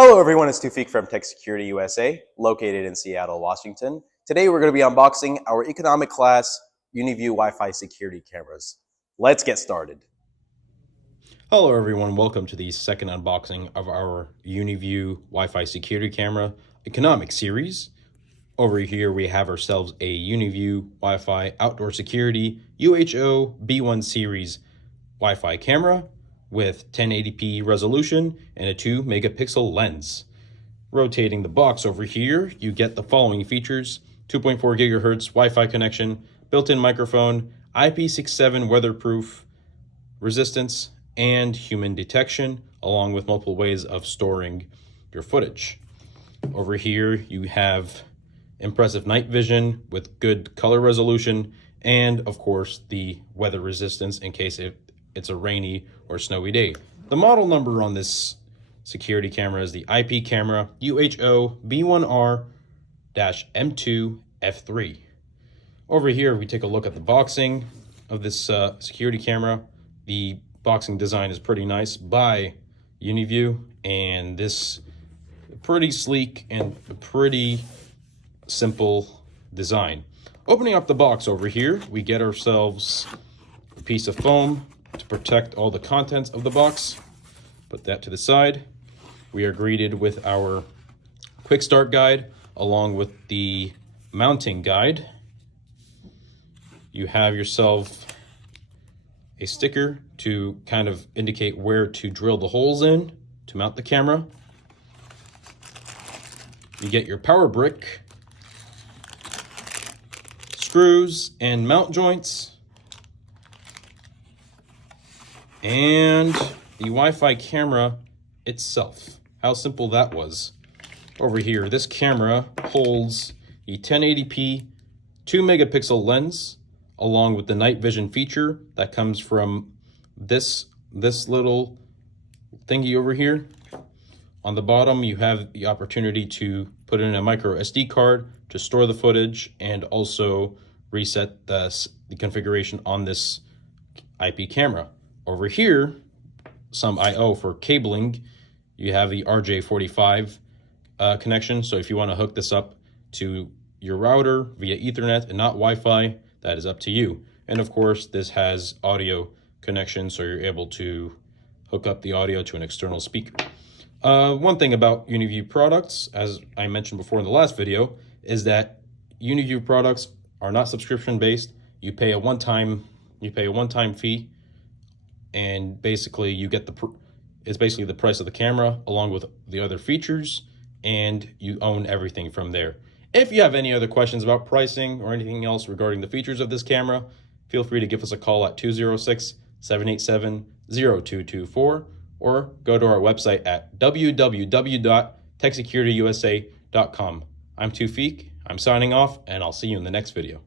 Hello everyone, it's Tufik from TechSecurityUSA, located in Seattle, Washington. Today we're going to be unboxing our economic class UniView Wi-Fi security cameras. Let's get started. Hello everyone, welcome to the second unboxing of our UniView Wi-Fi security camera economic series. Over here we have ourselves a UniView Wi-Fi outdoor security UHO B1 series Wi-Fi camera with 1080p resolution and a 2 megapixel lens. Rotating the box over here, you get the following features: 2.4 gigahertz Wi-Fi connection, built-in microphone, IP67 weatherproof resistance, and human detection, along with multiple ways of storing your footage. Over here, you have impressive night vision with good color resolution, and of course, the weather resistance in case it's a rainy or snowy day. The model number on this security camera is the IP camera UHO B1R-M2F3. Over here, we take a look at the boxing of this security camera. The boxing design is pretty nice by UniView, and this pretty sleek and pretty simple design. Opening up the box over here, we get ourselves a piece of foam to protect all the contents of the box. Put that to the side. We are greeted with our quick start guide along with the mounting guide. You have yourself a sticker to kind of indicate where to drill the holes in to mount the camera. You get your power brick, screws and mount joints, and the Wi-Fi camera itself. How simple that was. Over here, this camera holds a 1080p 2 megapixel lens along with the night vision feature that comes from this little thingy over here. On the bottom, you have the opportunity to put in a micro SD card to store the footage and also reset the configuration on this IP camera. Over here, some I/O for cabling. You have the RJ45 connection, so if you want to hook this up to your router via Ethernet and not Wi-Fi, that is up to you. And of course, this has audio connection, so you're able to hook up the audio to an external speaker. One thing about UniView products, as I mentioned before in the last video, is that UniView products are not subscription based. You pay a one-time fee, and basically you get it's basically the price of the camera along with the other features, and you own everything from there. If you have any other questions about pricing or anything else regarding the features of this camera, feel free to give us a call at 206-787-0224 or go to our website at www.techsecurityusa.com. I'm Tufik, I'm signing off, and I'll see you in the next video.